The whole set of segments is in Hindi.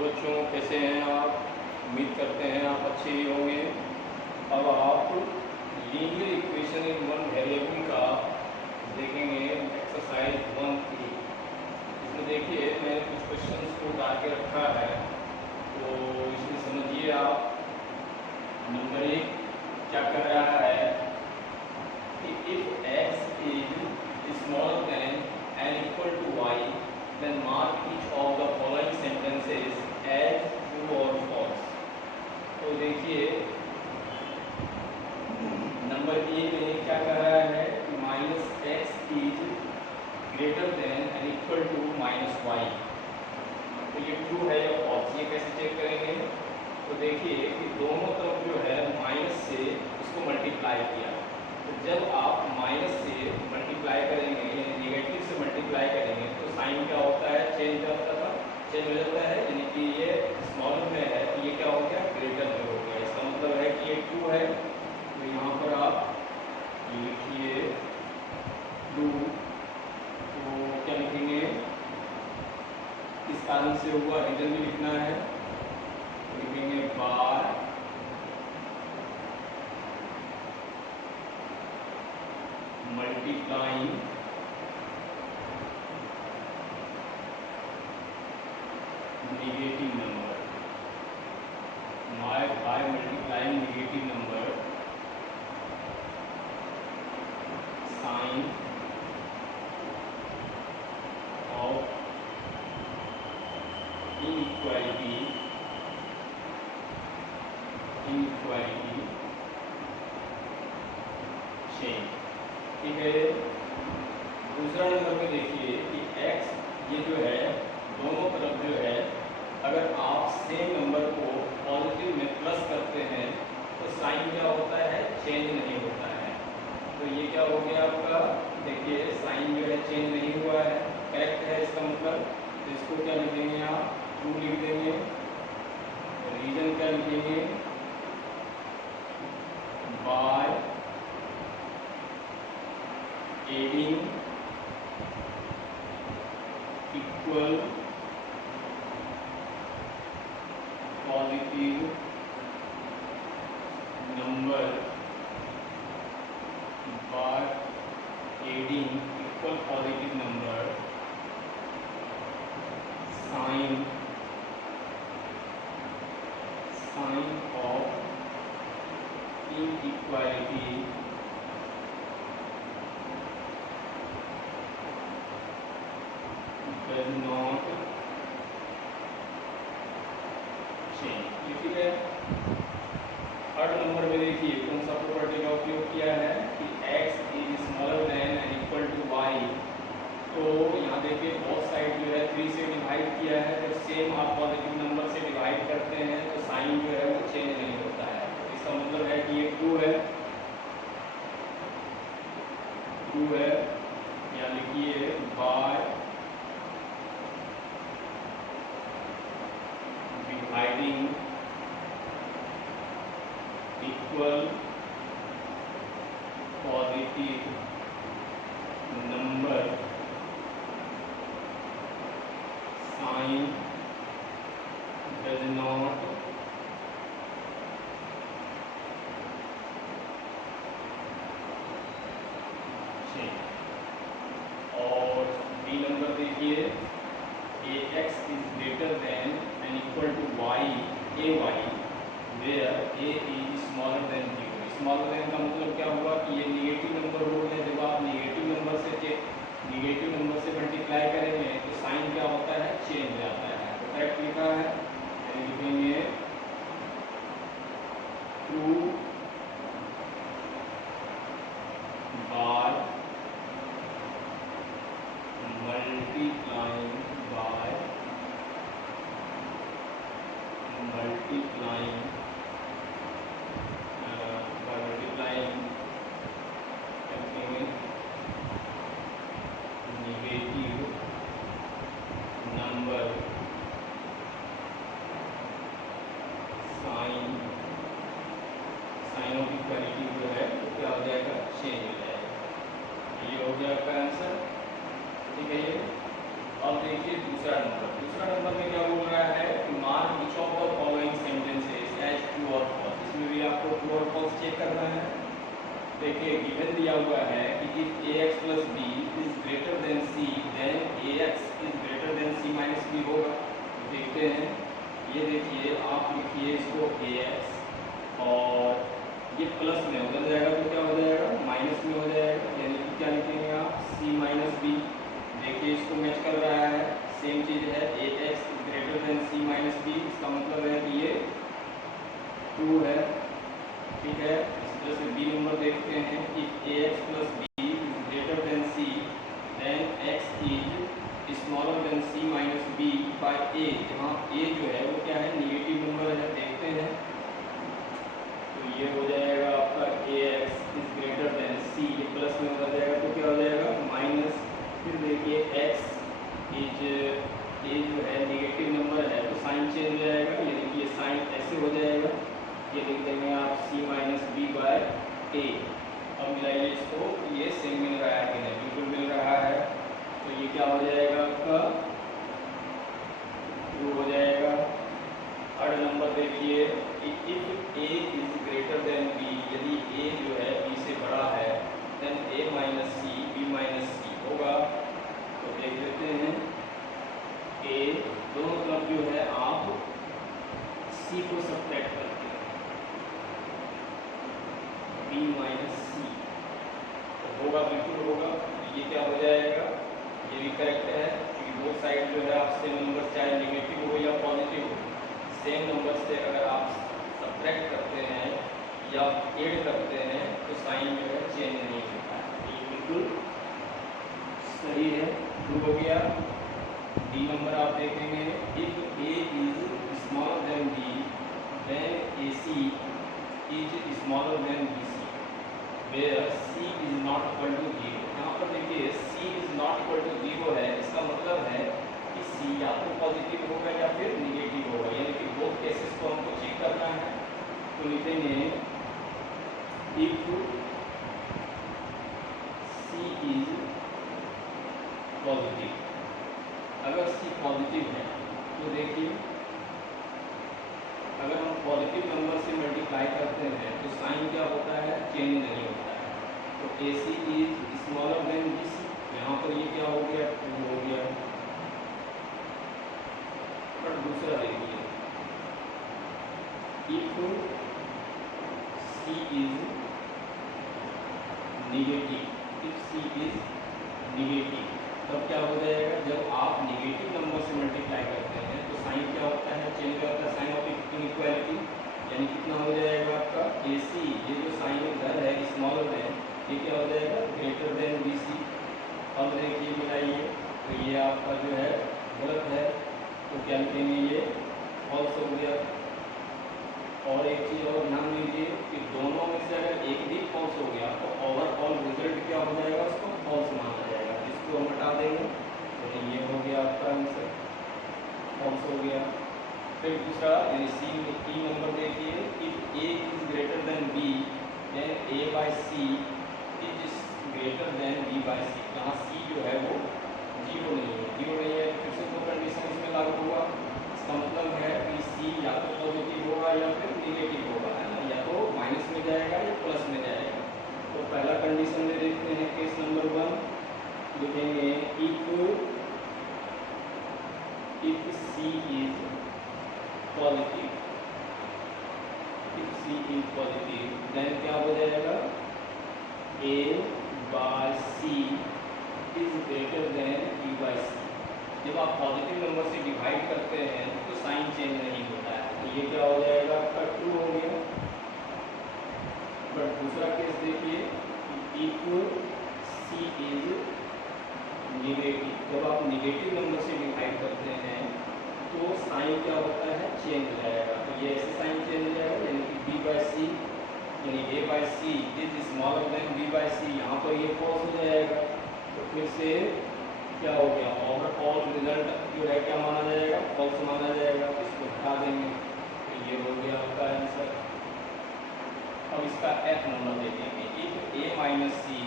हेलो बच्चों, कैसे हैं आप? उम्मीद करते हैं आप अच्छे ही होंगे। अब आप linear equation in one variable का देखेंगे एक्सरसाइज 1A। इसमें देखिए मैंने कुछ क्वेश्चंस को डाल के रखा है, तो इसमें समझिए आप। नंबर 1 क्या कर रहा है कि if x is smaller than and equal to y, then mark each of the following sentences as true or false। तो देखिए नंबर ए में क्या कर रहा है कि minus x is greater than and equal to minus y. तो ये ट्रू है या फॉल्स, ये कैसे चेक करेंगे? तो देखिए कि दोनों तरफ जो है माइनस से इसको मल्टीप्लाई किया। तो जब आप माइनस से मल्टीप्लाई करेंगे यानी नेगेटिव से मल्टीप्लाई करेंगे तो साइन क्या होता है? चेंज होता था, चेंज हो जाता है। यानी कि ये स्मॉलर में है तो ये क्या हो गया? ग्रेटर में हो गया। इसका मतलब है कि ये ट्रू है। तो यहाँ पर आप लिखिए ट्रू। तो क्या लिखेंगे? किस कारण से हुआ, रीजन भी लिखना है। तो लिखेंगे बार multiplying negative number, by multiplying negative number, sign of inequality change। ठीक है। दूसरा नंबर में देखिए कि x ये जो है दोनों तरफ जो है, अगर आप सेम नंबर को पॉजिटिव में प्लस करते हैं तो साइन क्या होता है? चेंज नहीं होता है। तो ये क्या हो गया आपका? देखिए साइन जो है चेंज नहीं हुआ है, करेक्ट है इसका मतलब। तो इसको क्या लिखेंगे आप? ट्रू लिख देंगे। रीजन क्या लिखेंगे? By adding equal positive number by adding equal positive number sign of inequality does not change। ठीक है। थर्ड नंबर में देखिए कौन सा प्रॉपर्टी का उपयोग किया है कि x is smaller than and equal to y। तो यहाँ देखिए बोथ साइड जो है 3 से डिवाइड किया है। जब सेम आप पॉजिटिव नंबर से डिवाइड करते हैं तो साइन जो है वो चेंज नहीं होता है। तो इसका मतलब है कि ये ट्रू है, ट्रू है। या लिखिए by dividing equal positive number sign does not change. और बी नंबर देखिए ax is greater than and equal to y ay where a is smaller than 0। Smaller than का मतलब क्या हुआ कि ये नेगेटिव नंबर रूल है। जब आप नेगेटिव नंबर से मल्टीप्लाई करेंगे तो साइन क्या होता है? चेंज हो जाता है। तो करेक्ट लिखा है, यानी लिखेंगे true by multiplying negative number sign of equality जो है तो क्या हो जाएगा? चेंज हो जाएगा। ये हो गया आपका आंसर। ठीक है। ये अब देखिए दूसरा नंबर में क्या बोल रहा है कि of the following sentences as true और फॉल्स। इसमें भी आपको ट्रू और फॉल्स चेक करना है। देखिए गिवन दिया हुआ है कि if ax plus b is greater than c then ax is greater than c minus b होगा। तो देखते हैं, ये देखिए आप लिखिए इसको ax और ये प्लस में उधर जाएगा तो क्या हो जाएगा, माइनस में हो जाएगा, यानी कि क्या लिखेंगे आप c माइनस b। देखिए इसको मैच कर रहा है, सेम चीज है, ax is greater than c minus b, इसका मतलब है कि ये ट्रू है। ठीक है, इस तरह से बी नंबर देखते हैं, if ax plus b is greater than c then x is smaller than c minus b by a। यहाँ a जो है वो क्या है, निगेटिव नंबर है, देखते हैं। तो ये हो जाएगा आपका ax is greater than c, ये प्लस में हो जाएगा तो क्या हो जाएगा माइनस, फिर देखिए x इज a जो है निगेटिव नंबर है तो साइन चेंज हो जाएगा, यानी कि ये साइन ऐसे हो जाएगा, ये लिख देंगे आप c minus b by a। अब मिलाइए इसको, ये सेम मिल रहा है कि नहीं, बिल्कुल मिल रहा है। तो ये क्या हो जाएगा आपका ट्रू हो जाएगा। थर्ड नंबर देखिए, if a is greater than b, यदि a जो है b से बड़ा है then a minus c b minus c होगा। तो देख लेते हैं, a दोनों तरफ जो है आप c को सब्ट्रैक्ट करते हैं, b माइनस c तो होगा, बिल्कुल होगा। ये क्या हो जाएगा, ये भी करेक्ट है, क्योंकि दो साइड जो है आप सेम नंबर चाहे नेगेटिव हो या पॉजिटिव हो, सेम नंबर से अगर आप सब्ट्रैक्ट करते हैं या ऐड करते हैं तो साइन जो है चेंज नहीं होता है। ये बिल्कुल सही है, ट्रू हो गया। डी नंबर आप देखेंगे, if a is smaller than b then ac is smaller than bc where c is not equal to 0। यहाँ पर देखिए c is not equal to 0 है, इसका मतलब है कि c या तो पॉजिटिव होगा या फिर निगेटिव होगा, यानी कि बोथ केसेस को हमको चेक करना है। तो लिखेंगे इफ c इज पॉजिटिव, अगर c पॉजिटिव है तो देखिए अगर हम पॉजिटिव नंबर से मल्टीप्लाई करते हैं तो साइन क्या होता है, चेंज नहीं होता है। तो AC is smaller than BC, यहाँ पर ये क्या हो गया, ट्रू हो गया। बट दूसरा देखिए, if C is negative, if C is negative तब क्या हो जाएगा, जब आप निगेटिव नंबर से मल्टीप्लाई करते हैं तो साइन क्या होता है, चेंज होता है, साइन ऑफ इनइक्वालिटी, यानी कितना हो जाएगा आपका AC, ये जो साइन इधर है स्मॉलर देन, ये क्या हो जाएगा ग्रेटर देन BC। अब देखिए मिलाइए, तो ये आपका जो है गलत है, तो क्या लिखेंगे, ये फॉल्स हो गया। और एक चीज़ और ध्यान दीजिए कि दोनों में से अगर एक भी फॉल्स हो गया तो ओवरऑल रिजल्ट क्या हो जाएगा, उसको फॉल्स माना जाएगा, इसको हम हटा देंगे। तो ये हो गया आपका आंसर, फॉल्स हो गया। फिर दूसरा यानी सी नंबर देखिए, if a is greater than b then a by c is greater than b by c। यहाँ c जो है वो जीरो नहीं है, फिर से दो कंडीशन इसमें लागू हुआ, इसका मतलब है कि c या तो पॉजिटिव होगा या फिर निगेटिव होगा, है ना, या तो माइनस में जाएगा या प्लस में जाएगा। तो पहला कंडीशन में देखते हैं, केस नंबर 1 लिखेंगे, if c is positive, if c is positive then क्या हो जाएगा, a by c is greater than b by c। जब आप पॉजिटिव नंबर से डिवाइड करते हैं तो साइन चेंज नहीं होता है, तो ये क्या हो जाएगा आपका ट्रू हो गया। बट दूसरा केस देखिए, इफ c इज निगेटिव, जब आप निगेटिव नंबर से डिवाइड करते हैं तो साइन क्या होता है, चेंज हो जाएगा। तो ये ऐसे साइन चेंज हो जाएगा, यानी कि b बाय c यानी a by c is smaller than b by c, यहाँ पर ये फॉल्स हो जाएगा। तो फिर से क्या हो गया, ओवरऑल रिजल्ट जो है क्या माना जाएगा, फॉल्स माना जाएगा, इसको हटा देंगे। तो ये हो गया आपका आंसर। अब इसका f नंबर देखेंगे, if a minus c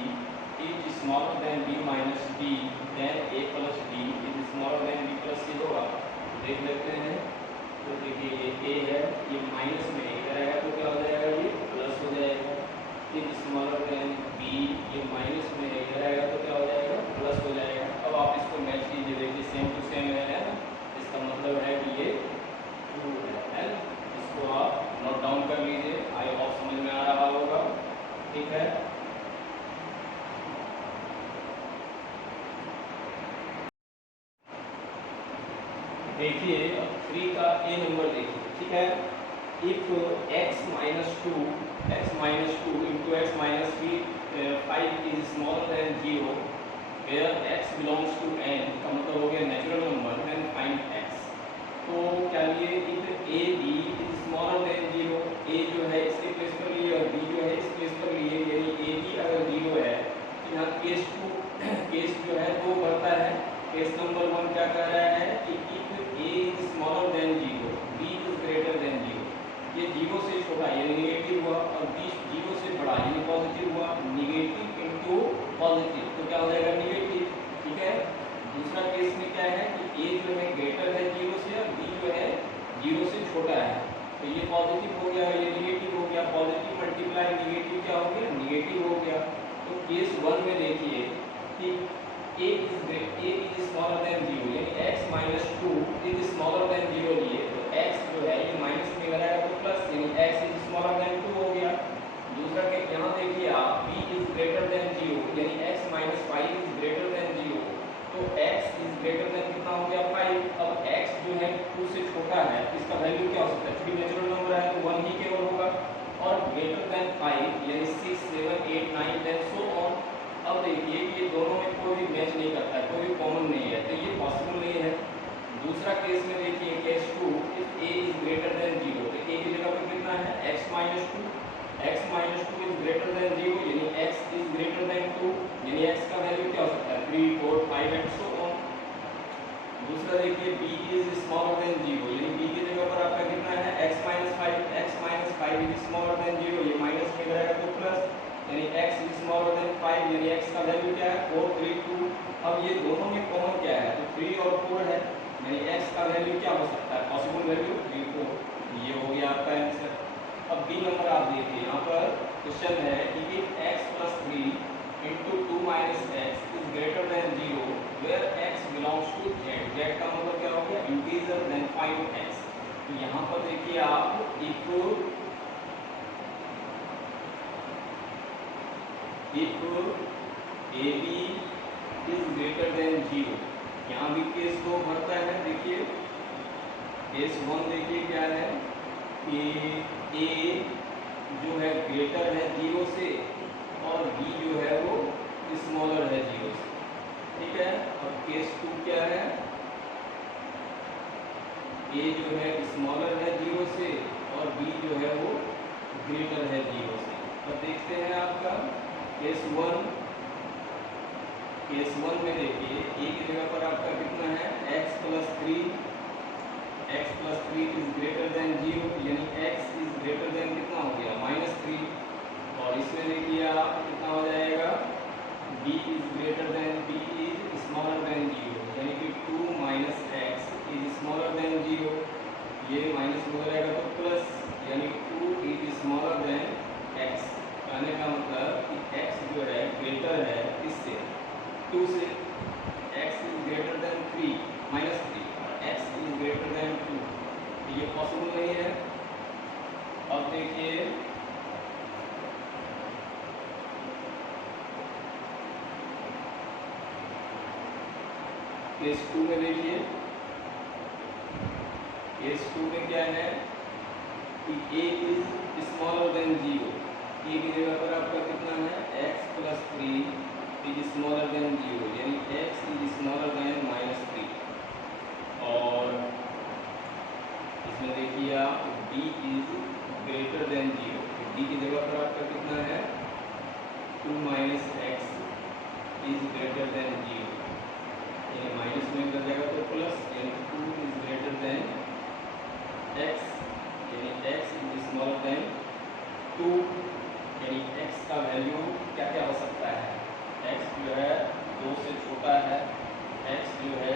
is smaller than b minus d then a plus d is smaller than b plus c होगा। देख लेते हैं, तो देखिए ये a है, ये माइनस में इधर आएगा तो क्या हो जाएगा, ये प्लस हो जाएगा। इज स्मॉलर देन b, ये माइनस में इधर आएगा तो क्या हो जाएगा, प्लस हो जाएगा। अब आप इसको मैच कीजिए, देखिए सेम टू सेम है ना, इसका मतलब है कि ये ट्रू है। इसको आप नोट डाउन कर लीजिए, आई होप समझ में आ रहा होगा। ठीक है, देखिए अब 3 का ए नंबर देखिए। ठीक है, if x minus two into x minus 5 is smaller than 0 where x belongs to n, का मतलब हो गया natural number, then find x। तो क्या लिए, if a b is smaller than 0, a जो है इसके प्लेस पर लिए और b जो है इस प्लेस पर लिए, यानी a b अगर 0 है तो यहाँ केस जो है वो बढ़ता है। केस नंबर 1 क्या कह रहा है कि if a is smaller than 0, b is greater than 0, ये 0 से छोटा यानी नेगेटिव हुआ, और b 0 से बड़ा यानी पॉजिटिव हुआ। नेगेटिव इनटू पॉजिटिव तो क्या हो जाएगा, नेगेटिव। ठीक है, दूसरा केस में क्या है कि a जो है ग्रेटर है 0 से और b जो है 0 से छोटा है, तो ये पॉजिटिव हो गया, ये नेगेटिव हो गया। पॉजिटिव मल्टीप्लाई नेगेटिव क्या हो गया, नेगेटिव हो गया। तो केस 1 में देखिए कि a इज स्मॉलर देन 0, यानी x minus 2 is smaller than 0 लिए, तो x जो है ये माइनस में बनाएगा तो प्लस, यानी x इज स्मॉलर देन 2 हो गया। दूसरा के यहाँ देखिए आप b इज ग्रेटर देन 0, यानी x minus 5 is greater than 0, तो x इज ग्रेटर देन कितना हो गया, 5। अब x जो है 2 से छोटा है, इसका वैल्यू क्या हो सकता है, चूंकि नेचुरल नंबर है तो 1 ही केवल होगा, और ग्रेटर देन 5 यानी 6 7 8 9 10 सो ऑन। अब देखिए कि ये दोनों में कोई भी मैच नहीं करता है, कोई भी कॉमन नहीं है, तो ये पॉसिबल नहीं है। दूसरा केस में देखिए case 2, if a is greater than 0, तो a की जगह पर कितना है, x minus 2 is greater than 0, यानी x इज ग्रेटर देन 2, यानी x का वैल्यू क्या हो सकता है, 3 4 5 एंड सो ऑन। दूसरा देखिए b इज स्मॉलर देन 0, यानी b की जगह पर आपका कितना है, x minus 5 is smaller than 0, ये माइनस में रहेगा तो प्लस, यानी x इज स्मॉलर देन 5, यानी x का वैल्यू क्या है, 4 3 2। अब ये दोनों में कॉमन क्या है, तो 3 और 4 है, यानी x का वैल्यू क्या हो सकता है, पॉसिबल वैल्यू 3 4, ये हो गया आपका आंसर। अब बी नंबर आप देखिए, यहाँ पर क्वेश्चन है कि if x plus 3 into 2 minus x is greater than 0 where x belongs to z, z का मतलब क्या हो गया, इंटीजर, देन फाइंड x। तो यहाँ पर देखिए आप if AB is greater than 0, यहाँ भी केस 2 भरता है। देखिए केस 1 देखिए क्या है कि A जो है ग्रेटर है 0 से और B जो है वो स्मॉलर है 0 से। ठीक है, अब केस 2 क्या है, A जो है स्मॉलर है 0 से और B जो है वो ग्रेटर है 0 से। अब देखते हैं आपका केस 1 में देखिए a की जगह पर आपका कितना है, x plus 3 is greater than 0, यानी x इज ग्रेटर देन कितना हो गया, माइनस 3। और इसमें देखिए आप कितना हो जाएगा, b इज स्मॉलर देन 0, यानी कि 2 minus x is smaller than 0, ये माइनस हो जाएगा तो प्लस, यानी 2 इज स्मॉलर देन x। कहने का मतलब कि x जो है ग्रेटर है इससे, 2 से, x is greater then 3 minus 3 और x इज ग्रेटर देन 2, तो ये पॉसिबल नहीं है। अब देखिए केस 2 में देखिए, केस 2 में क्या है कि a is smaller than 0, a की जगह पर आपका कितना है, x plus 3 is smaller than 0, यानी x is smaller then minus 3। और इसमें देखिए आप b is greater than 0, b की जगह पर आपका कितना है, 2 minus x is greater than 0, यानी माइनस में कर जाएगा तो प्लस, यानी 2 इज ग्रेटर देन x, यानी x इज स्मॉलर देन 2, यानी x का वैल्यू क्या क्या हो सकता है, x जो है 2 से छोटा है, x जो है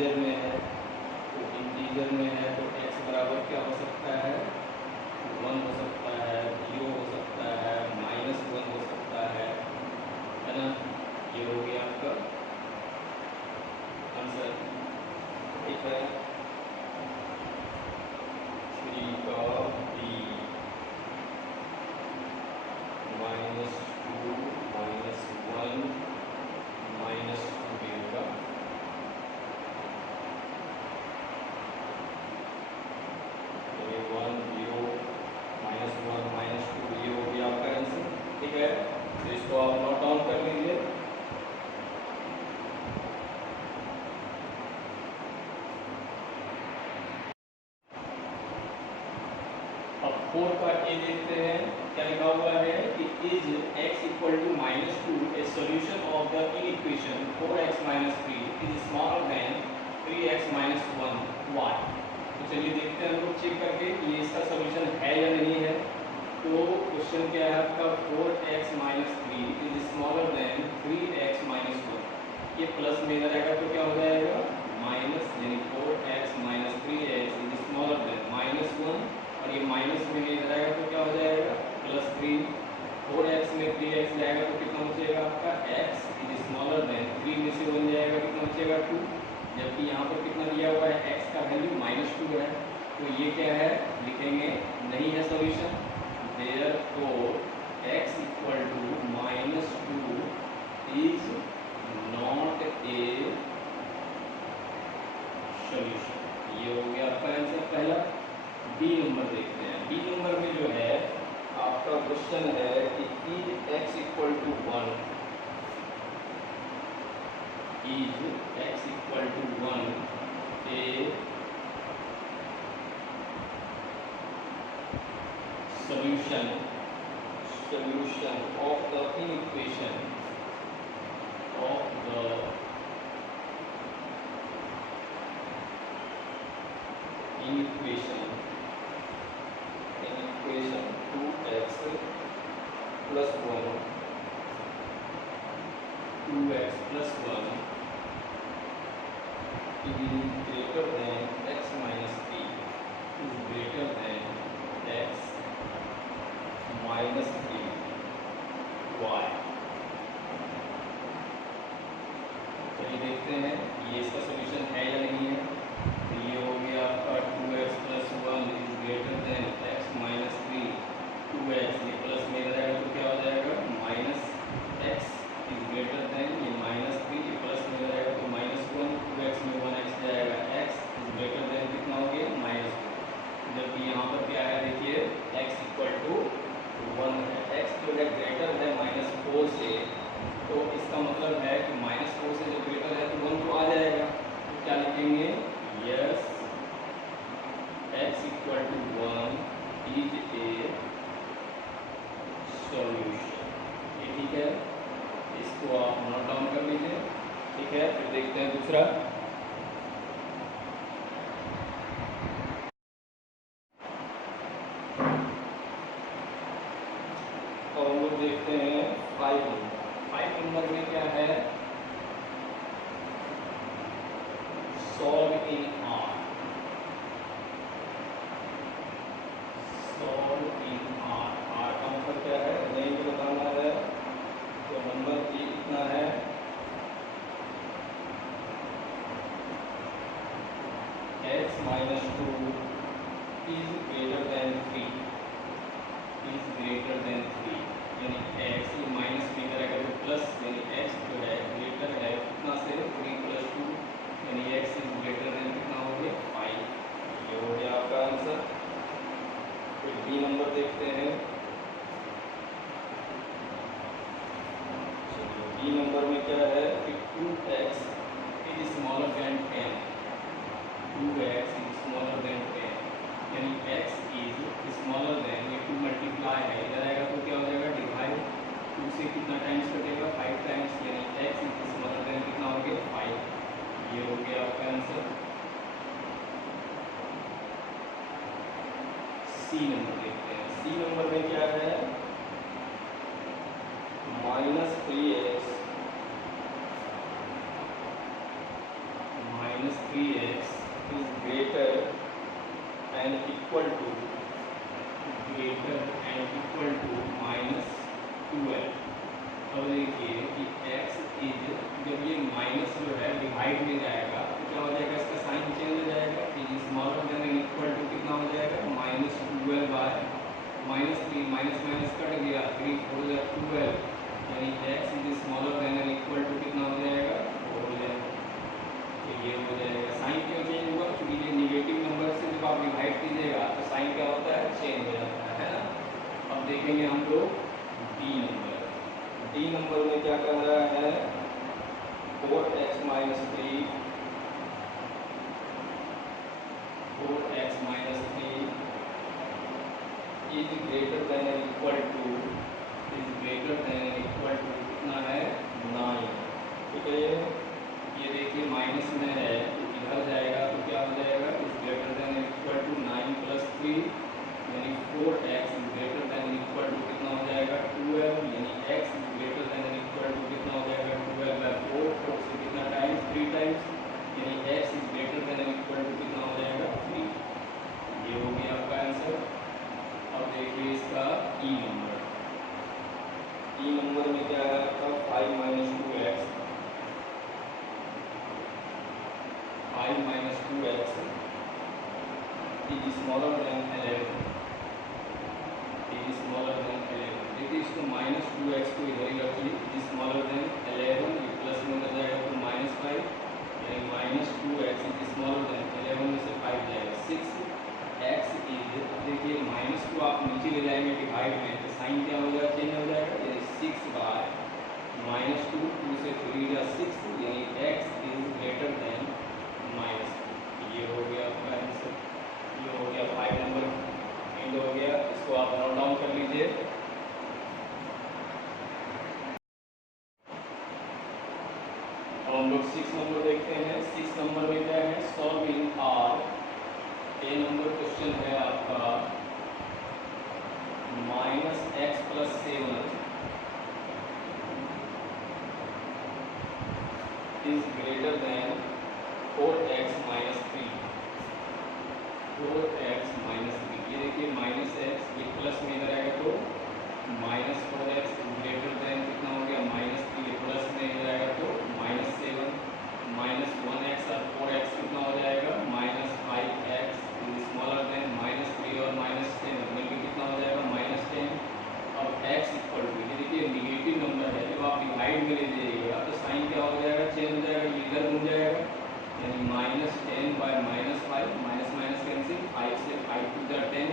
इंटीजर में है, तो इंटीजर में है तो x बराबर क्या हो सकता है, 1 हो सकता है, 0 हो सकता है, -1 हो सकता है ना। ये हो गया आपका आंसर। ठीक है, 3 का b -2 -1 -2 देगा। तो ये 1 0 -1 -2 ये हो गया आपका आंसर। ठीक है, तो इसको आप नोट डाउन कर लीजिए। अब 4 का ए देखते हैं, क्या लिखा हुआ है कि is x equal to -2 a solution of the equation 4x - 3 is smaller than 3x - 1 y। तो चलिए देखते हैं हम लोग चेक करके कि ये इसका सॉल्यूशन है या नहीं है। तो क्वेश्चन क्या है आपका, 4x - 3 is smaller than 3x - 1। ये प्लस में इधर आएगा तो क्या हो जाएगा माइनस, यानी 4x - 3x is smaller then -1, और ये माइनस में इधर आएगा तो क्या हो जाएगा +3। 4x में 3x जाएगा तो कितना बचेगा आपका x इज स्मॉलर देन 3 में से 1 जाएगा कितना बचेगा 2, जबकि यहाँ पर कितना दिया हुआ है x का वैल्यू -2 है। तो ये क्या है, लिखेंगे नहीं है solution. Therefore x equal to -2 is not a solution. ये हो गया आपका आंसर पहला। बी नंबर देखते हैं। बी नंबर में जो है आपका क्वेश्चन है कि is x equal to 1, is x equal to 1 a solution of the equation of the equation 2x plus 1 2x plus 1 is greater than x minus 3 is greater than x minus 3 y। चलिए देखते हैं ये इसका सॉल्यूशन है या नहीं है। तो ये हो गया आपका 2x plus 1 is greater than x minus 3 2x, ये प्लस में रहेगा तो क्या हो जाएगा minus x is greater then, ये -3 ये प्लस में रहेगा तो -1, 2x में 1x जाएगा, x इज ग्रेटर देन कितना हो गया -2। जबकि यहाँ पर क्या है देखिए x इक्वल टू 1 है, x जो है ग्रेटर है -4 से, तो इसका मतलब है कि -4 से जो ग्रेटर है तो 1 तो आ जाएगा। तो क्या लिखेंगे, yes x equal to 1 is a solution. ये ठीक है, इसको आप नोट डाउन कर लीजिए। ठीक है, फिर देखते हैं दूसरा। और हम लोग देखते हैं 5 नंबर। 5 नंबर में क्या है, solve in R, solve in R। R का मतलब क्या है, नहीं तो बताना है। तो नंबर ए कितना है, x minus 2 is greater than 3 is greater than 3, यानी x ये माइनस में रहेगा तो प्लस, यानी x जो है ग्रेटर है कितना से 3 + 2, यानी x इज ग्रेटर देन कितना हो गया 5। ये हो गया आपका आंसर। फिर बी नंबर देखते हैं। बी नंबर में क्या है कि 2x is smaller then 10, 2x is smaller then 10, यानी x इज स्मॉलर देन, ये 2 मल्टीप्लाई है इधर आएगा तो क्या हो जाएगा डिवाइड, 2 से कितना टाइम्स कटेगा 5 टाइम्स, यानी x इज स्मॉलर देन कितना हो गया 5। ये हो गया आपका आंसर। सी नंबर देखते हैं। सी नंबर में क्या है, -3x 3x is greater and equal to minus 2l। अब देखिए कि x इज, जब ये माइनस जो है डिवाइड में जाएगा तो क्या हो जाएगा, इसका साइन चेंज हो जाएगा। Is smaller than and equal to कितना हो जाएगा, minus 2l by minus 3, minus minus cut गया, 3 4 12, यानी x is smaller than and equal to कितना हो जाएगा, 4 हो जाएगा। तो ये हो जाएगा। साइन क्यों चेंज हुआ, क्योंकि ये निगेटिव नंबर से जब आप डिवाइड कीजिएगा तो साइन क्या होता है, चेंज हो जाता है ना। अब देखेंगे हम लोग डी नंबर। डी नंबर में क्या कर रहा है, 4x minus 3 is greater than and equal to कितना है, 9। ठीक है, ये देखिए माइनस में है तो इधर जाएगा तो क्या हो जाएगा, is greater than and equal to 9 plus 3, यानी 4x is greater than and equal to कितना हो जाएगा, 12, यानी x is greater than and equal to कितना हो जाएगा, 12 बाय 4, 4 से कितना टाइम्स, 3 टाइम्स, यानी x is greater than and equal to कितना हो जाएगा, 3। ये हो गया आपका आंसर। अब देखिए इसका ई नंबर। ई नंबर में क्या है आपका, 5 minus 2x is smaller then 11। देखिए इसको माइनस 2x को इधर ही रखिए, इज स्मॉलर देन 11, ये प्लस में हो जाएगा तो माइनस 5, यानी minus 2x is smaller then 11 में से 5 जाएगा 6x इज, देखिए माइनस को आप नीचे ले जाएंगे डिवाइड में तो साइन क्या हो जाएगा, चेंज हो जाएगा, यानी 6 बाय माइनस 2, 2 से 3 या 6, यानी x is greater then minus 2। ये हो गया आपका आंसर। ये हो गया 5 नंबर एंड हो गया, इसको आप नोट डाउन कर लीजिए। अब हम लोग 6 नंबर देखते हैं। 6 नंबर में क्या है, सॉल्विंग आर। ए नंबर क्वेश्चन है आपका minus x plus 7 is greater than 4x minus 3। 4x minus 3, ये देखिए माइनस एक्स, ये प्लस में इधर आएगा तो माइनस 4x ग्रेटर देन कितना हो गया, माइनस 3, ये प्लस में इधर आएगा तो माइनस 7, माइनस 1x और 4x कितना हो जाएगा, minus 5x is smaller then minus 3 और माइनस 7 मिलकर कितना हो जाएगा, माइनस 10। अब x इक्वल टू, ये देखिए निगेटिव नंबर है, जब आप डिवाइड में ले जाइएगा तो साइन क्या हो जाएगा, चेंज हो जाएगा, ये इधर घूम जाएगा, यानी minus 10 bye minus 5, minus minus cancel, 5 से 5 टू द 10,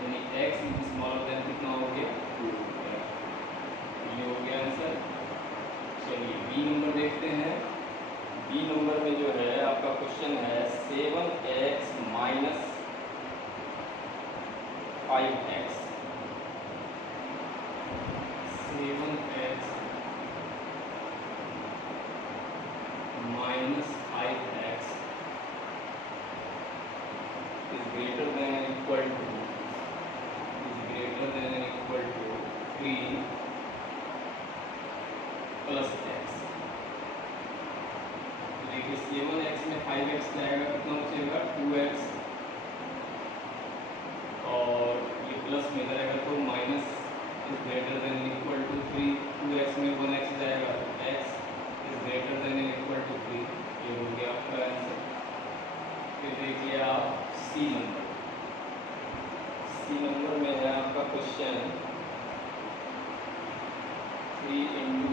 यानी x इज स्मॉलर देन कितना हो गया, 2 हो गया। ये हो गया आंसर। चलिए बी नंबर देखते हैं। बी नंबर में जो है आपका क्वेश्चन है 7x minus 5x। 7x minus 5x is greater than or equal to 3 plus x। देखिए 7x में 5x जाएगा, कितना बचेगा, 2x, और ये प्लस में जाएगा तो minus is greater than equal to 3, 2x में 1x जाएगा तो x is greater than equal to 3। ये हो गया आपका आंसर। फिर देखिए आप सी नंबर। सी नंबर में है आपका question 3 into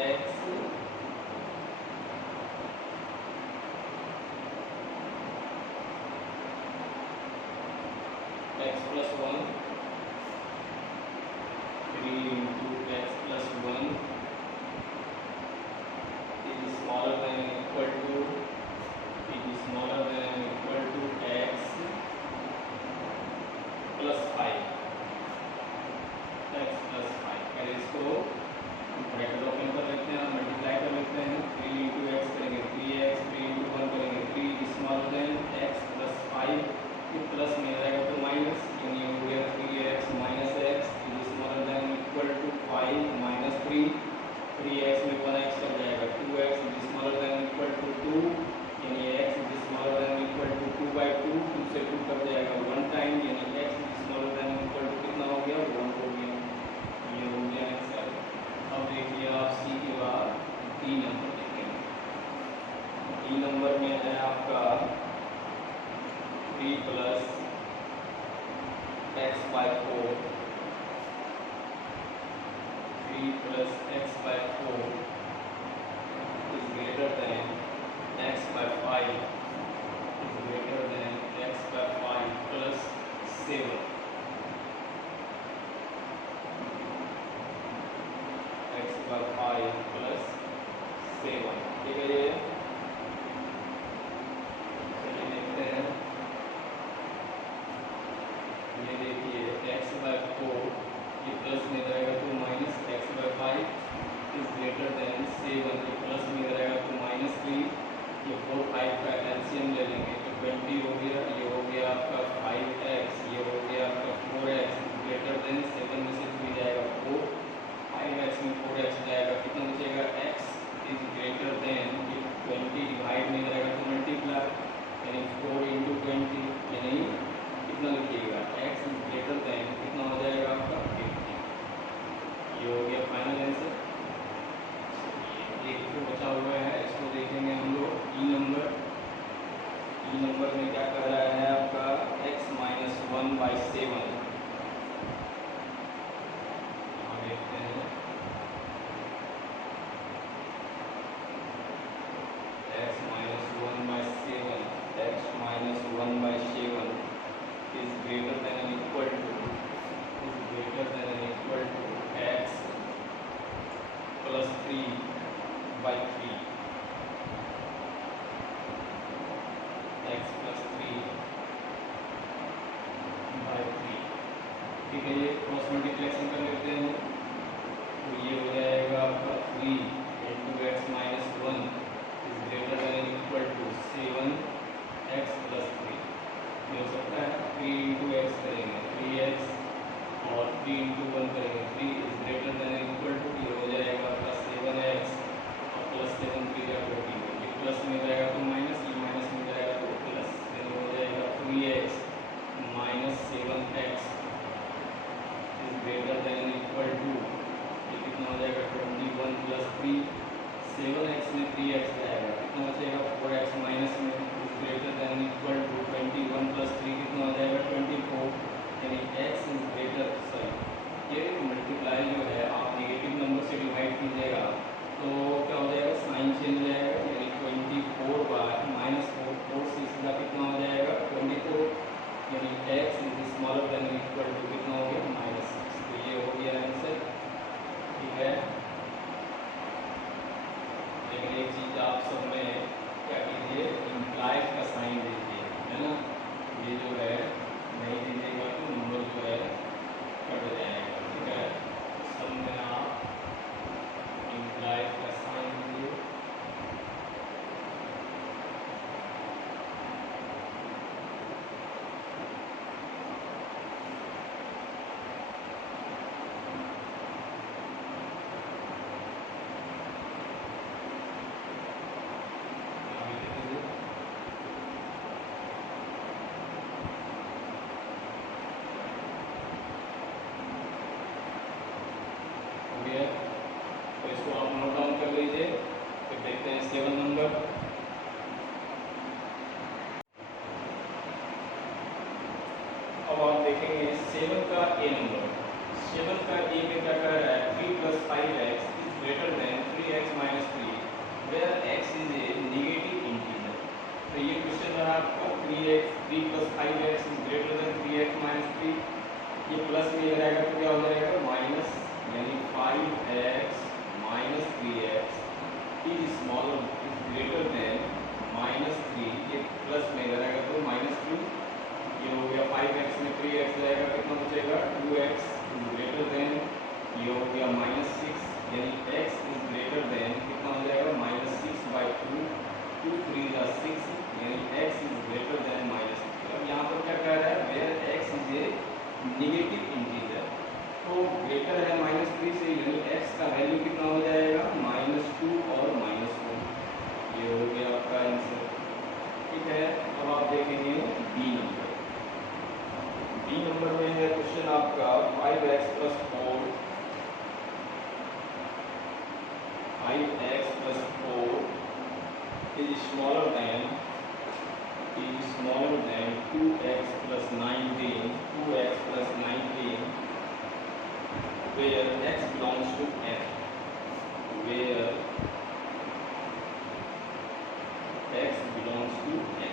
x x plus 1, 3 into x plus 1 is smaller than or equal to x plus 5, x plus 5। पहले इसको ब्रैकेट ओपन कर लेते हैं और मल्टीप्लाई कर लेते हैं। 3 इंटू एक्स करेंगे 3x, 3 इंटू 1 करेंगे 3 स्मॉलर देन x प्लस 5, फिर प्लस में जाएगा तो माइनस, यानी हो गया 3x minus x is smaller than equal to 5 minus 3, 3x में 1x कर जाएगा 2x is smaller than equal to 2, यानी x is smaller than equal to 2/2, 2 से 2 कट जाएगा 1 टाइम, यानी x is smaller than equal to कितना हो गया 1 हो गया। ये हो गया आंसर। अब देखिए आप सी के बाद डी नंबर देखेंगे। डी नंबर में है आपका 3 + x/4, 3 + x/4 is greater than x/5 is greater than x/5 plus 7, x/5 plus 7, ठीक है। ये चलिए देखते हैं। ये देखिए x/4 ये प्लस में रहेगा तो minus, x/5 is greater then 7, ये प्लस में रहेगा तो -3, ये 4 5 का एलसीएम ले लेंगे तो 20 हो गया। ये हो गया आपका 5x, ये हो गया आपका 4x ग्रेटर देन 7 में से 3 जाएगा 4, 5x में 4x जाएगा, कितना बचेगा x इज ग्रेटर देन, ये 20 डिवाइड में रहेगा तो मल्टीप्लाई, यानी 4 × 20, यानी कितना लिखिएगा x इज ग्रेटर देन कितना हो जाएगा आपका 50। ये हो गया फाइनल आंसर। एक तो बचा हुआ है, इसको देखेंगे हम लोग। ई नंबर, ई नंबर में क्या कर रहा है आपका x - 1/7, देखते हैं x - 1/7, x - 1/7 is greater than or equal to x plus 3/3, x plus 3/3, ठीक है। ये क्रॉस मल्टीप्लिकेशन कर लेते हैं तो ये हो जाएगा आपका 3 × x - 1 is greater than or equal to 7x plus 3, ये हो सकता है 3 × x करेंगे 3x और 3 × 1 करेंगे 3 is greater than equal to, ये हो जाएगा आपका 7x और प्लस 7 3 का 20, ये प्लस में जाएगा तो माइनस, ये माइनस में जाएगा तो प्लस, यानी हो जाएगा 3x - 7x is greater than equal to, ये कितना हो जाएगा 21 + 3, 7x में 3x जाएगा, कितना बचेगा 4x माइनस में is greater than equal to 21 + 3 कितना हो जाएगा 24, यानी x इज ग्रेटर, सॉरी ये मल्टीप्लाई जो है आप नेगेटिव नंबर से डिवाइड कीजिएगा तो क्या हो जाएगा साइन चेंज हो जाएगा, यानी 24/-4 4 से इसका कितना हो जाएगा 24, यानी x is smaller than equal to कितना हो गया -6, तो ये हो गया आंसर, ठीक है। लेकिन एक चीज़ आप सब में क्या कीजिए, इम्प्लाइड का साइन दीजिए, है ना, ये जो है नहीं दीजिएगा तो नंबर जो है कट जाएगा, ठीक है। सब में आप इम्प्लाइड का साइन दीजिए। तो इसको आप नोट डाउन कर लीजिए, फिर देखते हैं 7 नंबर। अब आप देखेंगे 7 का ए नंबर, 7 का ए में क्या कर रहा है 3 + 5x is greater than 3x - 3 where x is a negative integer. तो ये क्वेश्चन रहा आपका 3 + 5x is greater than 3x - 3, ये प्लस में रहेगा तो क्या हो जाएगा माइनस, यानी 5x - 3x is smaller is greater then -3, ये प्लस में रहेगा तो -2, ये हो गया 5x में 3x जाएगा, कितना बचेगा 2x इज ग्रेटर देन, ये हो गया -6, यानी x इज ग्रेटर देन कितना हो जाएगा -6/2, 2 3 = 6, यानी x इज ग्रेटर देन -3। अब यहाँ पर क्या कह रहा है where x is a negative integer, तो ग्रेटर है -3 से, यानी x का वैल्यू कितना हो जाएगा -2 और -3। smaller than 2x plus 19 where x belongs to n, where x belongs to n।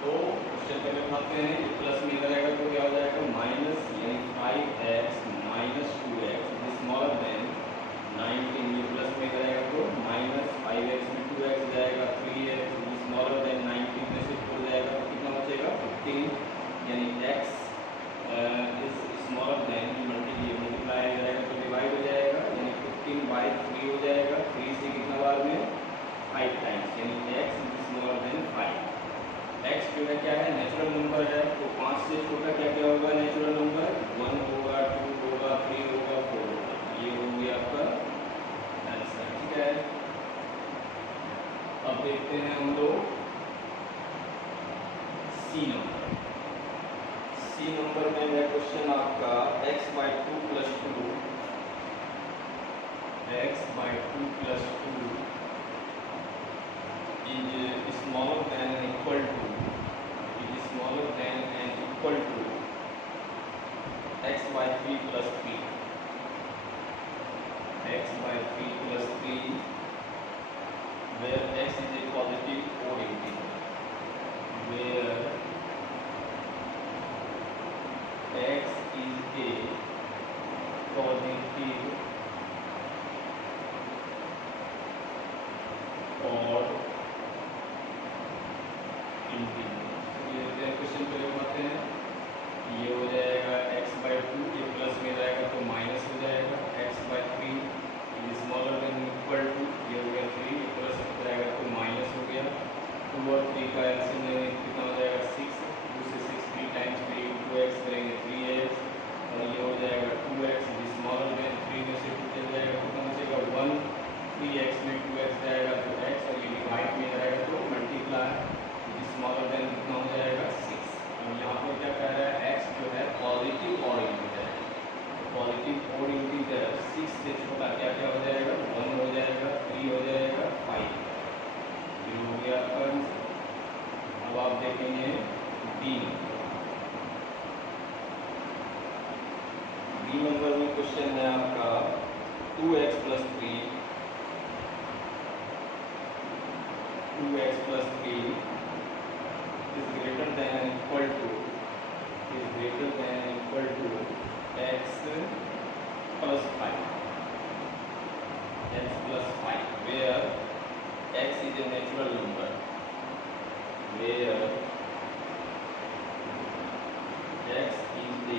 तो क्वेश्चन पहले उठाते हैं, ये प्लस में इधर आएगा तो क्या हो जाएगा माइनस, यानी 5x minus 2x smaller than 19, ये प्लस में इधर आएगा तो माइनस 5x में 2x जाएगा 3x स्मॉलर देन 19 में से 4 जाएगा तो कितना बचेगा 15, यानी x is smaller then multiply हो जाएगा तो डिवाइड हो जाएगा, यानी 15/3 हो जाएगा, 3 से कितना बार में 5 टाइम्स, यानी x is smaller then 5। x जो है क्या है नेचुरल नंबर है, तो 5 से छोटा क्या क्या होगा नेचुरल नंबर, 1 होगा, 2 होगा, 3 होगा, 4 होगा, ये हो गया आपका आंसर। ठीक है, अब देखते हैं हम लोग सी नंबर। सी नंबर में है क्वेश्चन आपका x/2 + 2 is smaller than and equal to x/3 + 3 where x is a positive odd integer, where x is a positive odd integer. ये क्वेश्चन पे लगाते हैं, ये हो जाएगा x/2, ये प्लस में जाएगा तो माइनस हो जाएगा, x/3 ये स्मॉलर देन इक्वल टू, ये हो गया 3, ये प्लस में जाएगा तो माइनस हो गया, 2 और 3 का एलसीएम लेंगे कितना हो जाएगा 6, 2 से 6 3 टाइम्स 3 2x करेंगे 3x, और ये हो जाएगा 2x स्मॉलर देन 3 में से 2 चल जाएगा कितना बचेगा 1, 3x में 2x जाएगा तो x, और ये डिवाइड में जाएगा तो मल्टीप्लाई स्मॉलर देन कितना हो जाएगा 6। अब यहाँ पर क्या कह रहा है x जो है पॉजिटिव ऑड इंटीजर है, पॉजिटिव ऑड इंटीजर 6 से छोटा क्या क्या हो जाएगा 1 हो जाएगा, 3 हो जाएगा, 5 ये हो गया आपका आंसर। अब आप देखेंगे डी नंबर में क्वेश्चन है आपका 2x + 3 is greater than or equal to x plus 5, where x is a natural number, where x is a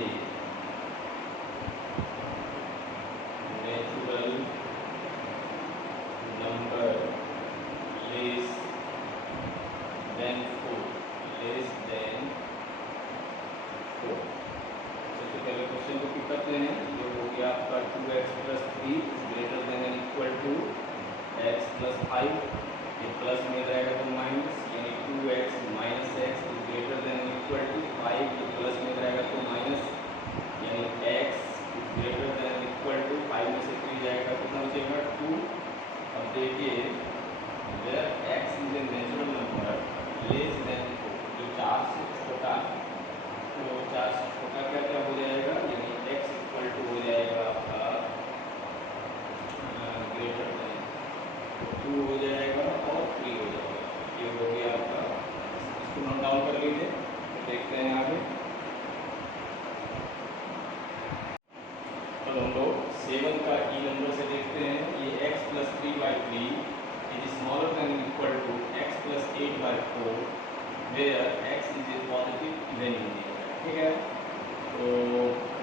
natural number less than 4, सबसे पहले क्वेश्चन को पिक करते हैं, ये हो गया आपका 2x + 3 is greater than or equal to x + 5, ये प्लस में रहेगा तो माइनस, यानी 2x - x is greater than or equal to 5, ये प्लस में रहेगा तो माइनस, यानी x is greater than or equal to 5 में से 3 जाएगा कितना बचेगा 2। अब देखिए where x is a natural number less than 4, जो 4 से छोटा, तो 4 से छोटा क्या क्या हो जाएगा, यानी x इक्वल टू हो जाएगा आपका ग्रेटर देन 2 हो जाएगा और 3 हो जाएगा, ये हो गया आपका। इसको नोट डाउन कर लीजिए, तो देखते हैं आगे। अब हम लोग 7 का ई नंबर से देखते हैं, ये x + 3/3 is smaller than or equal to x + 8/4 where x is a positive even integer। ठीक है, तो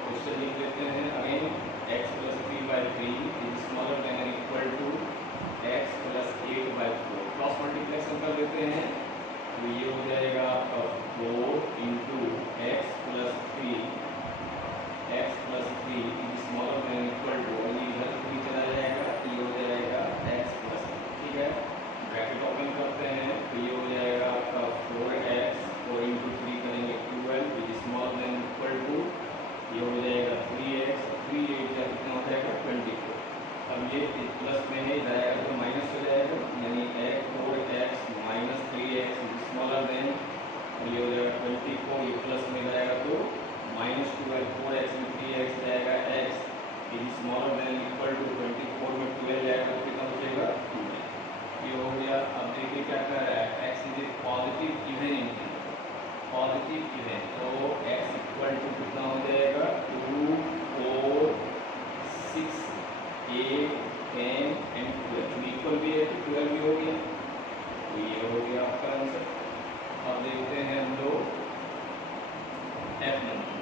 क्वेश्चन लिख लेते हैं again, x + 3/3 is smaller than or equal to x + 8/4, cross multiplication कर देते हैं तो ये हो जाएगा आपका 4 × x + 3 is smaller than or equal to, और ये इधर 3 चला जाएगा, ये हो जाएगा x + 3। ठीक है, ब्रैकेट ओपन करते हैं तो ये हो जाएगा आपका 4x, 4 × 3 करेंगे 12 which is smaller than equal to, ये हो जाएगा 3x, 3 8 का कितना हो जाएगा स्मॉलर देन इक्वल टू 24 में 12 जाएगा तो कितना बचेगा 2। ये हो गया। अब देखिए क्या कर रहा है, x is A positive even integer, positive even, तो x इक्वल टू कितना हो जाएगा 2, 4, 6, 8, 10 एंड 12। इक्वल भी है तो 12 भी हो गया, तो ये हो गया आपका आंसर। अब देखते हैं हम लोग F नंबर।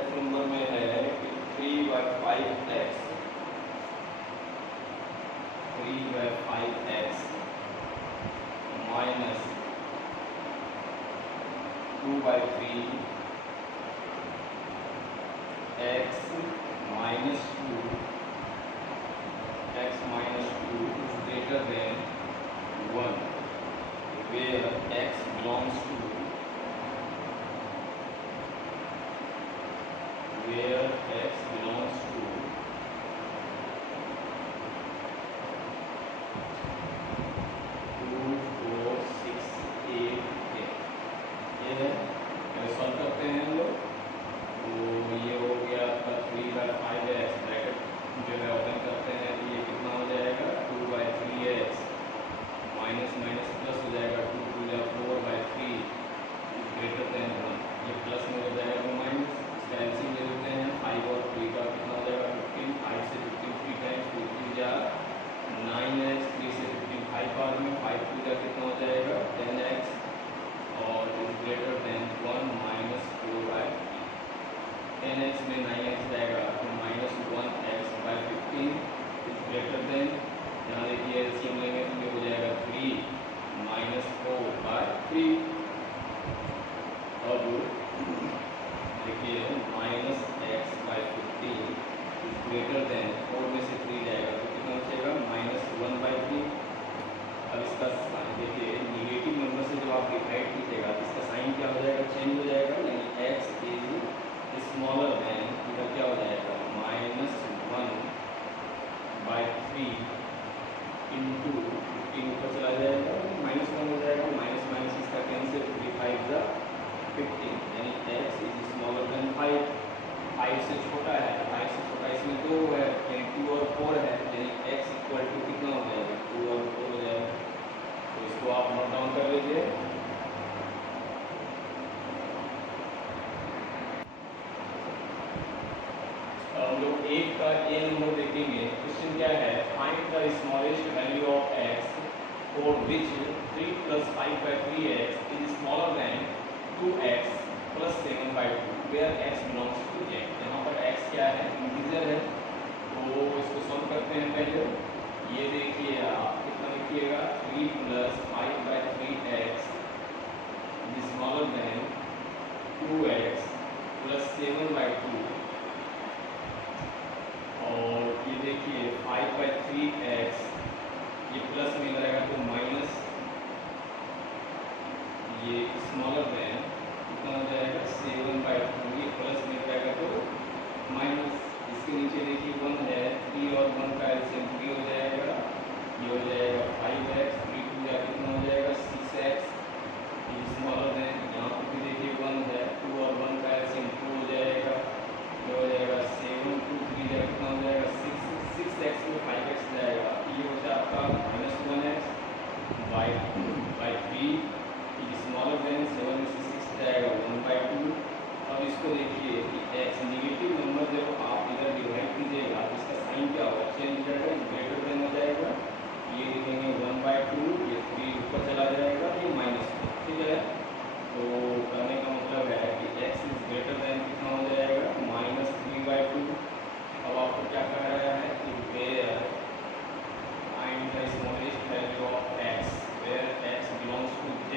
F नंबर में है 3/5x, 3/5x minus 2/3 x minus 2, x minus 2 is greater than 1, where x belongs to, where x belongs to 2, 4, 6, 8, 10। ये है, सॉल्व करते हैं हम लोग। तो ये हो गया आपका 3/5x, ब्रैकेट जो है ओपन करते हैं तो ये कितना हो जाएगा 2/3x माइनस माइनस प्लस हो जाएगा 2 2 या 4/3 ग्रेटर देन 1, ये प्लस में हो जाएगा तो माइनस। इसका एलसीएम ले लेते हैं 5 और 3 का कितना हो जाएगा 15, 5 से 15 3 टाइम्स 2 3 जा 9x, 3 से 15 5 बार में 5 2 का कितना हो जाएगा 10x और is greater then 1 minus 4/3। 10x में 9x जाएगा तो minus 1x/15 is greater then, यहाँ देखिए एलसीएम लेंगे तो ये हो जाएगा 3 माइनस 4/3। अब देखिए minus x/15 is greater then 4 में से 3 जाएगा तो कितना बचेगा माइनस 1/3। अब इसका देखिए निगेटिव नंबर से जब आप डिवाइड कीजिएगा तो इसका साइन क्या हो जाएगा, चेंज हो जाएगा, यानी x इज स्मॉलर देन, इधर क्या हो जाएगा माइनस 1/3 इंटू 15 ऊपर चला जाएगा माइनस 1 हो जाएगा, माइनस माइनस इसका कैंसिल 3 5 जा 15, यानी x इज स्मॉलर देन 5। 5 से छोटा है, 5 से छोटा इसमें 2 है, यानी 2 और 4 है, यानी x इक्वल टू कितना हो जाएगा 2 और 4 हो जाएगा। तो इसको आप नोट डाउन कर लीजिए। हम लोग एक का ए नंबर देखेंगे। क्वेश्चन क्या है, find the smallest value of x for which 3 + 5/3x is smaller than 2x + 7/2 where x belongs to z। यहाँ पर x क्या है, इंटीजर है, तो इसको सॉल्व करते हैं पहले। ये देखिए आप कितना लिखिएगा 3 + 5/3x is smaller than 2x + 7/2, और ये देखिए 5/3x ये प्लस में रहेगा तो माइनस, ये स्मॉलर देन कितना हो जाएगा 7/2, ये प्लस में रहेगा तो माइनस। इसके नीचे देखिए 1 है, 3 और 1 का एलसीएम 3 हो जाएगा, ये हो जाएगा 5x, 3 2 या कितना हो जाएगा 6x, ये स्मॉलर देन, यहाँ पर भी देखिए 1 है, 2 और 1 का एलसीएम 2 हो जाएगा, ये हो जाएगा 7 2 3 या कितना हो जाएगा 6x में 5x जाएगा, ये हो जाएगा आपका -1x/3, स्मॉलर देन 7 में से 6 जाएगा 1/2। अब इसको देखिए कि x निगेटिव नंबर जब आप इधर डिवाइड कीजिएगा तो इसका साइन क्या होगा, चेंज हो जाएगा, ग्रेटर देन हो जाएगा, ये लिखेंगे 1/2, ये 3 ऊपर चला जाएगा, ये -1, ठीक है। तो करने का मतलब है कि x इज ग्रेटर देन कितना हो जाएगा -3/2। अब आपको क्या कह रहा है कि where find the smallest value of x where x belongs to z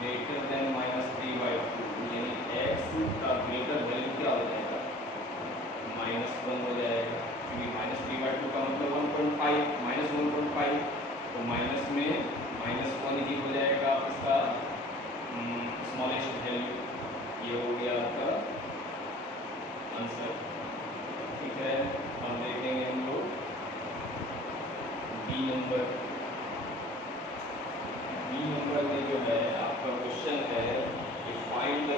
greater than -3/2, यानी x का ग्रेटर वैल्यू क्या हो जाएगा -1 हो जाएगा, क्योंकि -3/2 का मतलब 1.5 -1.5, तो माइनस में -1 ही हो जाएगा इसका स्मॉलेस्ट वैल्यू। ये हो गया आपका आंसर, ठीक है। अब देखेंगे हम लोग बी नंबर। बी नंबर में जो है आपका क्वेश्चन है कि find the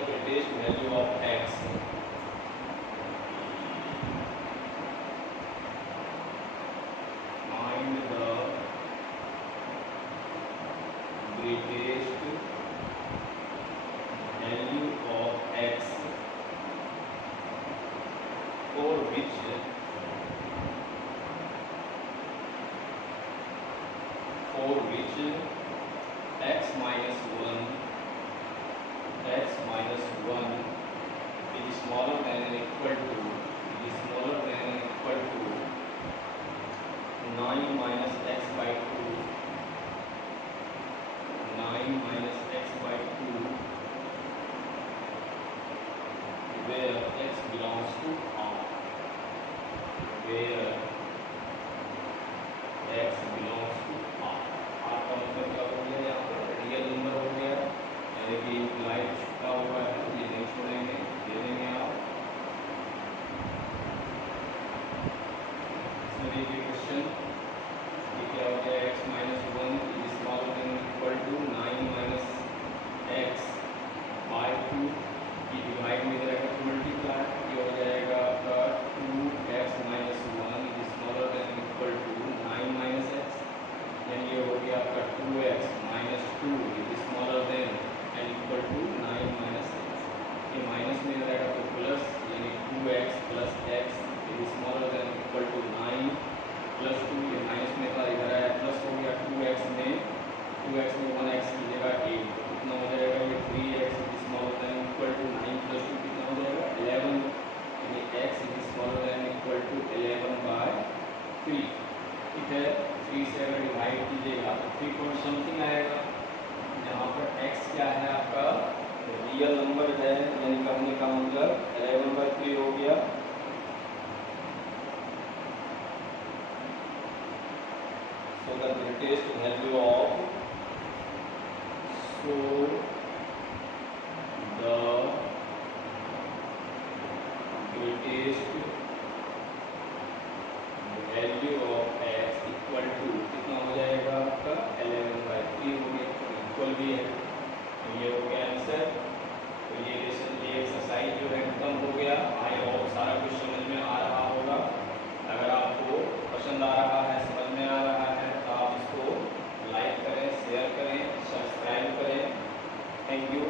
value of x find the greatest value of x for which x minus 1 is smaller than or equal to 9 minus x by 2 where x belongs to R, where x belongs to R। R का मतलब क्या हो गया, यहाँ पर रियल नंबर हो गया, यानी कि इम्प्लाइड छुपा हुआ है, ये नहीं छोड़ेंगे, दे देंगे आप। इसमें देखिए क्वेश्चन, ये क्या हो गया, x minus 1 is smaller than or equal to 9 minus x by 2, ये डिवाइड में रहेगा तो मल्टीप्लाई, ये हो जाएगा आपका 2x minus 1 is smaller than or equal to 9 minus x, यानी ये हो गया आपका 2x minus 2 is smaller than and equal to 9 minus x, ये माइनस में रहेगा तो प्लस, यानी 2x plus x is smaller than or equal to 9 plus 2, ये माइनस में था, इधर आया प्लस हो गया, 2x में 1x की जगह 8, तो कितना हो जाएगा, ये 3x is smaller than or equal to 9 plus 2 कितना हो जाएगा 11, यानी x is smaller than or equal to 11 by 3, ठीक है। 3 से अगर डिवाइड कीजिएगा तो 3 पॉइंट समथिंग आएगा, यहाँ पर x क्या है आपका रियल नंबर है, यानी करने का मतलब 11 by 3 हो गया। So the greatest value of x equal to कितना हो जाएगा आपका 11 by 3 हो गया, इक्वल भी है, तो ये हो गया आंसर। तो ये एक्सरसाइज जो है खत्म हो गया। आई होप सारा कुछ समझ में आ रहा होगा। अगर आपको पसंद आ रहा है, समझ में आ रहा है, तो आप इसको लाइक करें, शेयर करें, सब्सक्राइब करें। Thank you.